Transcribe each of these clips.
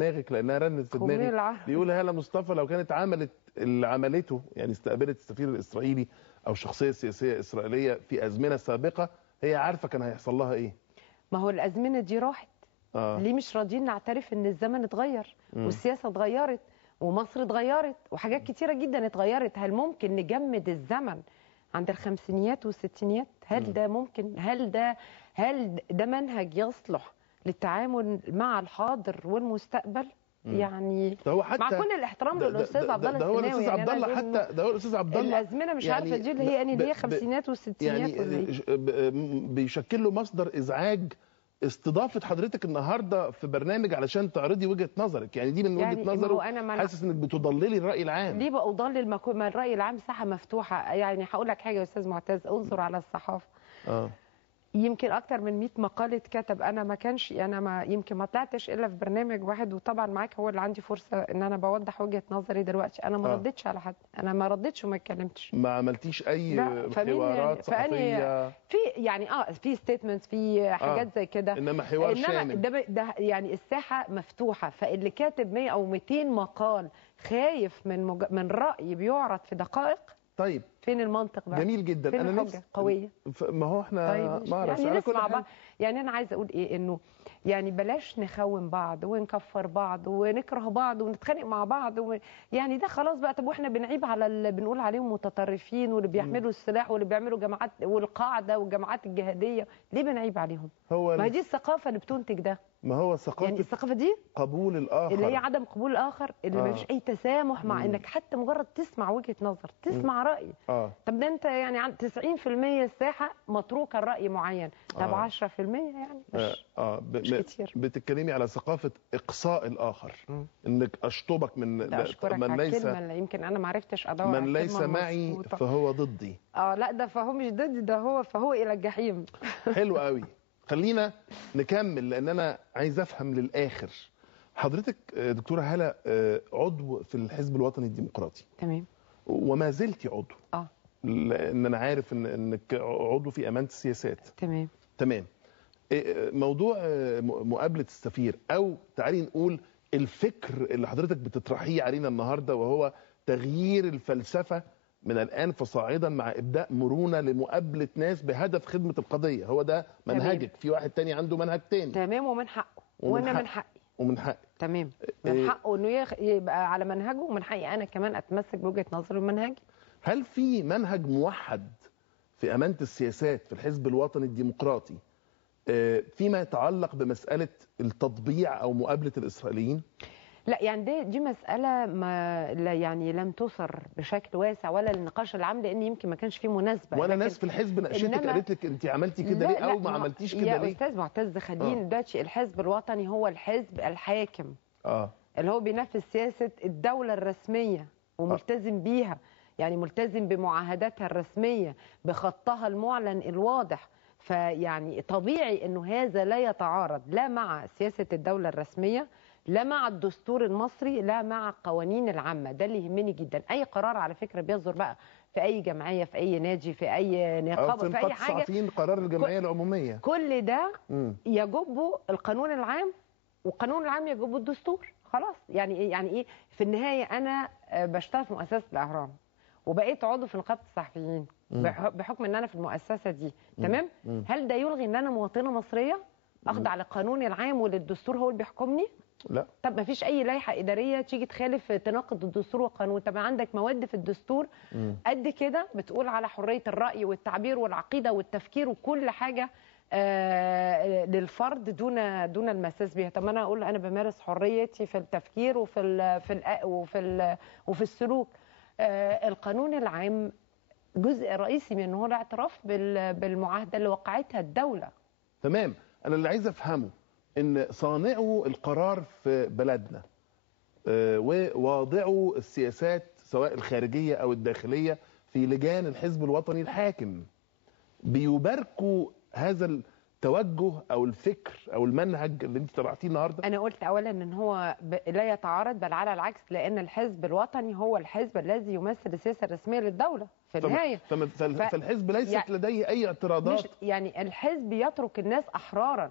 دماغك لانها رنت في دماغي. بيقول هالة مصطفى لو كانت عملت اللي عملته، يعني استقبلت السفير الاسرائيلي او شخصيه سياسيه اسرائيليه في ازمنه سابقه، هي عارفه كان هيحصل لها ايه. ما هو الازمنه دي راحت. ليه مش راضيين نعترف ان الزمن اتغير والسياسه اتغيرت ومصر اتغيرت وحاجات كتيره جدا اتغيرت؟ هل ممكن نجمد الزمن عند الخمسينيات والستينيات؟ هل ده ممكن؟ هل ده منهج يصلح للتعامل مع الحاضر والمستقبل؟ يعني هو حتى مع كل الاحترام للاستاذ عبد الله السناوي، ده هو الاستاذ عبد الله، حتى ده هو الاستاذ عبد الله الازمنه مش عارفه دي اللي هي اللي هي خمسينات والستينات يعني بيشكل له مصدر ازعاج استضافه حضرتك النهارده في برنامج علشان تعرضي وجهه نظرك، يعني دي من وجهه نظره حاسس انك بتضللي الراي العام. ليه بضلل؟ ما الراي العام ساحه مفتوحه. يعني هقول لك حاجه يا استاذ معتز، انظر على الصحافه. يمكن اكتر من 100 مقاله اتكتب، انا ما كانش، انا يمكن ما طلعتش الا في برنامج واحد، وطبعا معاك هو اللي عندي فرصه ان انا بوضح وجهه نظري دلوقتي. انا ما ردتش على حد، انا ما ردتش وما اتكلمتش، ما عملتيش اي حوارات صحفيه في يعني في ستيتمنتس، في حاجات زي كده، انما حوار شامل ده يعني الساحه مفتوحه. فاللي كاتب 100 او 200 مقال خايف من راي بيعرض في دقائق، طيب فين المنطق بقى؟ جميل جدا. فين الحجه قويه؟ ما هو احنا طيب ما اعرفش يعني نسمع بعض. يعني انا عايزه اقول ايه، انه يعني بلاش نخون بعض ونكفر بعض ونكره بعض ونتخانق مع بعض يعني ده خلاص بقى. طب واحنا بنعيب على اللي بنقول عليهم متطرفين واللي بيحملوا السلاح واللي بيعملوا جماعات والقاعده والجماعات الجهاديه، ليه بنعيب عليهم؟ ما دي الثقافه اللي بتنتج ده. ما هو ثقافه، يعني الثقافه دي قبول الاخر، اللي هي عدم قبول الاخر، اللي ما فيش اي تسامح مع انك حتى مجرد تسمع وجهه نظر، تسمع راي. طب ده انت يعني عن 90% الساحه متروكه لراي معين، طب 10% يعني مش كتير. بتتكلمي على ثقافه اقصاء الاخر، انك اشطبك من ليس يمكن انا ما عرفتش ادور من ليس معي فهو ضدي. لا ده فهو مش ضدي، ده فهو الى الجحيم. حلو قوي. خلينا نكمل لان انا عايز افهم للاخر. حضرتك دكتوره هالة عضو في الحزب الوطني الديمقراطي، تمام، وما زلتي عضو. لان انا عارف انك عضو في امانه السياسات. تمام. موضوع مقابله السفير، او تعالي نقول الفكر اللي حضرتك بتطرحيه علينا النهارده، وهو تغيير الفلسفه من الآن فصاعدا مع إبداء مرونة لمقابلة ناس بهدف خدمة القضية. هو ده منهجك. في واحد تاني عنده منهج تاني. تمام، ومن حقه، وانا من حقي. ومن حقي. تمام، من حقه انه يبقى على منهجه، ومن حقي انا كمان اتمسك بوجهة نظري ومنهجي. هل في منهج موحد في أمانة السياسات في الحزب الوطني الديمقراطي فيما يتعلق بمسألة التطبيع أو مقابلة الإسرائيليين؟ لا يعني دي مسألة ما يعني لم تثر بشكل واسع ولا للنقاش العام، لان يمكن ما كانش فيه مناسبة. ولا ناس في الحزب ناقشتك قالت لك انت عملتي كده ليه او ما عملتيش كده ليه؟ يا استاذ معتز، خلينا دلوقتي الحزب الوطني هو الحزب الحاكم اللي هو بينفذ سياسة الدولة الرسمية وملتزم بيها، يعني ملتزم بمعاهداتها الرسمية بخطها المعلن الواضح. فيعني طبيعي انه هذا لا يتعارض لا مع سياسة الدولة الرسمية، لا مع الدستور المصري، لا مع القوانين العامة. ده اللي يهمني جدا. اي قرار على فكرة بيصدر بقى في اي جمعية، في اي نادي، في اي نقابة، في اي حاجة، قرار الجمعية العمومية، كل ده يجبه القانون العام، والقانون العام يجبه الدستور. خلاص يعني ايه في النهاية انا بشتغل في مؤسسة الاهرام وبقيت عضو في نقابة الصحفيين بحكم ان انا في المؤسسة دي. تمام. هل ده يلغي ان انا مواطنة مصرية اخضع للقانون العام وللدستور هو اللي بيحكمني؟ لا. طب ما فيش اي لائحه اداريه تيجي تخالف تناقض الدستور والقانون. طب عندك مواد في الدستور قد كده بتقول على حريه الراي والتعبير والعقيده والتفكير وكل حاجه للفرد دون المساس بها. طب انا اقول انا بمارس حريتي في التفكير وفي السلوك. القانون العام جزء رئيسي منه هو الاعتراف بالمعاهده اللي وقعتها الدوله. تمام. انا اللي عايز افهمه ان صانعوا القرار في بلدنا وواضعوا السياسات سواء الخارجيه او الداخليه في لجان الحزب الوطني الحاكم بيباركوا هذا التوجه او الفكر او المنهج اللي انت طرحتيه النهارده. انا قلت اولا ان هو لا يتعارض، بل على العكس، لان الحزب الوطني هو الحزب الذي يمثل السياسه الرسميه للدوله في النهايه. فالحزب ليست لديه اي اعتراضات. يعني الحزب يترك الناس احرارا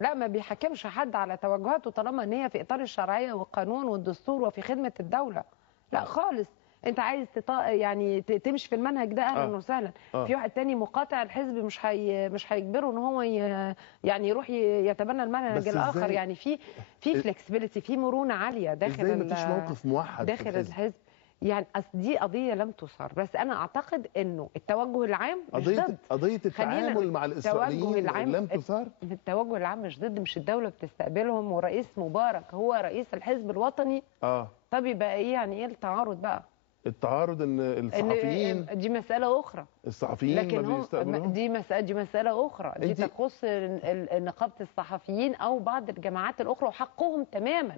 لا ما بيحكمش حد على توجهاته طالما ان هي في اطار الشرعيه والقانون والدستور وفي خدمه الدوله. لا خالص. انت عايز يعني تمشي في المنهج ده اهلا وسهلا. في واحد تاني مقاطع الحزب مش هيجبره ان هو يعني يروح يتبنى المنهج الاخر. يعني في فلكسبيليتي، في مرونه عاليه داخل ازاي مفيش موقف موحد داخل الحزب. يعني دي قضيه لم تثار، بس انا اعتقد انه التوجه العام مش ضد قضيه التعامل مع الاسرائيليين لم تثار. التوجه العام مش ضد، مش الدوله بتستقبلهم ورئيس مبارك هو رئيس الحزب الوطني. طب يبقى ايه يعني ايه التعارض بقى؟ التعارض ان الصحفيين دي مساله اخرى. الصحفيين ما بيستقبلوهم. دي مساله اخرى، دي تخص نقابه الصحفيين او بعض الجماعات الاخرى وحقهم تماما.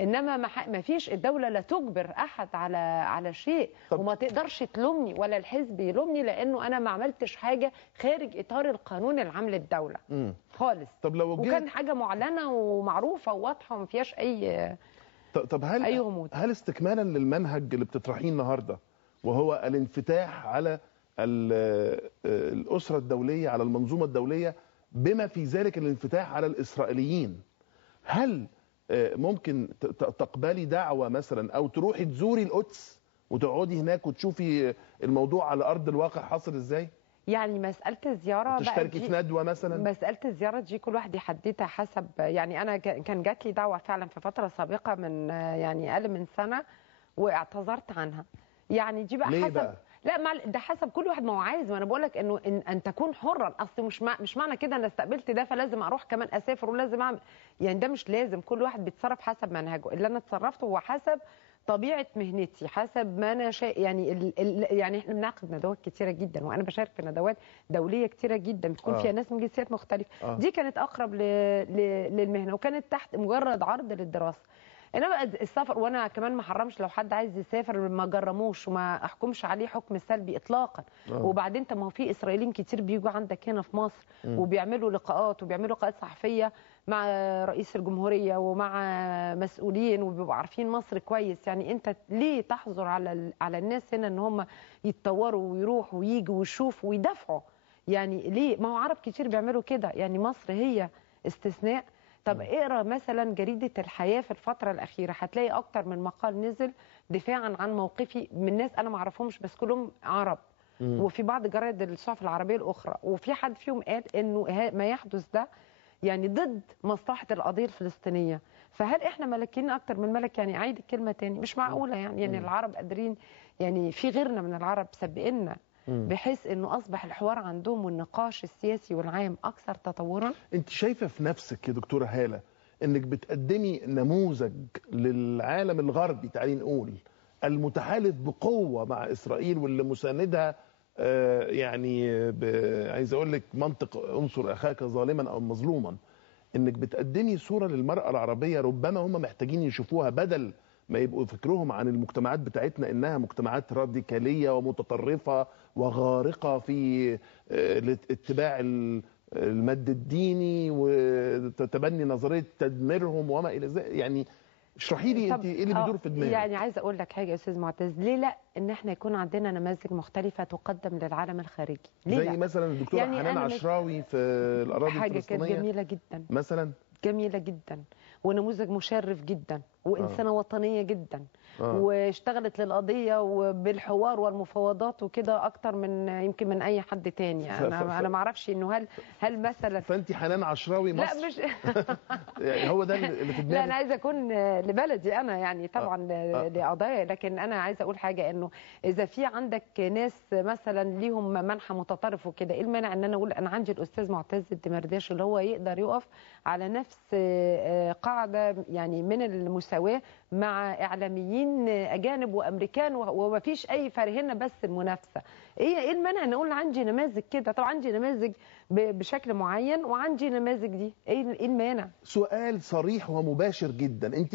انما ما فيش، الدوله لا تجبر احد على شيء. وما تقدرش تلومني ولا الحزب يلومني لانه انا ما عملتش حاجه خارج اطار القانون العام للدوله خالص. طب لو وكان حاجه معلنه ومعروفه وواضحه وما فيهاش اي طب هل استكمالا للمنهج اللي بتطرحيه النهارده وهو الانفتاح على الاسره الدوليه، على المنظومه الدوليه، بما في ذلك الانفتاح على الاسرائيليين، هل ممكن تقبلي دعوه مثلا او تروحي تزوري القدس وتقعدي هناك وتشوفي الموضوع على ارض الواقع حاصل ازاي؟ يعني مساله الزياره تشتركي في ندوه مثلا؟ مساله الزياره دي كل واحد يحددها حسب. يعني انا كان جات لي دعوه فعلا في فتره سابقه من يعني اقل من سنه واعتذرت عنها. يعني دي بقى ليه حسب بقى؟ لا ده حسب كل واحد ما هو عايز. ما انا بقول لك انه ان تكون حرا. اصل مش معنى كده انا استقبلت ده فلازم اروح كمان اسافر ولازم اعمل. يعني ده مش لازم. كل واحد بيتصرف حسب منهجه. اللي انا اتصرفته هو حسب طبيعه مهنتي، حسب ما انا يعني يعني احنا بنعقد ندوات كتيره جدا وانا بشارك في ندوات دوليه كتيره جدا بتكون فيها ناس من جنسيات مختلفه. دي كانت اقرب للمهنه وكانت تحت مجرد عرض للدراسه. انما السفر، وانا كمان ما حرمش لو حد عايز يسافر ما جرموش وما احكمش عليه حكم سلبي اطلاقا. وبعدين طب ما هو في اسرائيليين كتير بيجوا عندك هنا في مصر وبيعملوا لقاءات صحفيه مع رئيس الجمهوريه ومع مسؤولين وبيبقوا عارفين مصر كويس. يعني انت ليه تحظر على الناس هنا ان هم يتطوروا ويروحوا وييجوا ويشوفوا ويدافعوا؟ يعني ليه؟ ما هو عرب كتير بيعملوا كده. يعني مصر هي استثناء. طب اقرا مثلا جريده الحياه في الفتره الاخيره هتلاقي اكتر من مقال نزل دفاعا عن موقفي من ناس انا ما اعرفهمش بس كلهم عرب. وفي بعض جرايد الصحف العربيه الاخرى وفي حد فيهم قال انه ما يحدث ده يعني ضد مصلحه القضيه الفلسطينيه. فهل احنا ملكين اكتر من ملك؟ يعني اعيد الكلمه تاني، مش معقوله. يعني العرب قادرين، يعني في غيرنا من العرب سابقنا بحيث انه اصبح الحوار عندهم والنقاش السياسي والعام اكثر تطورا. انت شايفه في نفسك يا دكتوره هاله انك بتقدمي نموذج للعالم الغربي، تعالي نقول المتحالف بقوه مع اسرائيل واللي مساندها، يعني عايز اقول لك منطق انصر اخاك ظالما او مظلوما، انك بتقدمي صوره للمراه العربيه ربما هم محتاجين يشوفوها، بدل ما يبقوا فكرهم عن المجتمعات بتاعتنا انها مجتمعات راديكاليه ومتطرفه وغارقه في اتباع المد الديني وتبني نظريه تدميرهم وما الى ذلك. يعني اشرحي لي انت ايه اللي بيدور في دماغك؟ يعني عايزه اقول لك حاجه يا استاذ معتز، ليه لا ان احنا يكون عندنا نماذج مختلفه تقدم للعالم الخارجي؟ ليه زي لا؟ مثلا الدكتوره يعني حنان عشراوي في الاراضي الفلسطينيه. حاجه كانت جميله جدا مثلا، جميله جدا ونموذج مشرف جدا وانسانه وطنيه جدا. واشتغلت للقضيه وبالحوار والمفاوضات وكده اكتر من يمكن من اي حد تاني. انا ما اعرفش انه هل مثلا فانت حنان عشراوي مصر؟ لا مش يعني هو ده اللي في دماغي. لا انا عايزه اكون لبلدي انا، يعني طبعا لقضايا. لكن انا عايزه اقول حاجه، انه اذا في عندك ناس مثلا ليهم منحى متطرف وكده، ايه المانع ان انا اقول انا عندي الاستاذ معتز الدمرداش اللي هو يقدر يقف على نفس قاعده يعني من المساواه مع اعلاميين اجانب وامريكان وما فيش اي فرق هنا، بس المنافسه. ايه المانع ان اقول عندي نماذج كده؟ طبعا عندي نماذج بشكل معين وعندي نماذج دي، ايه المانع؟ سؤال صريح ومباشر جدا، انت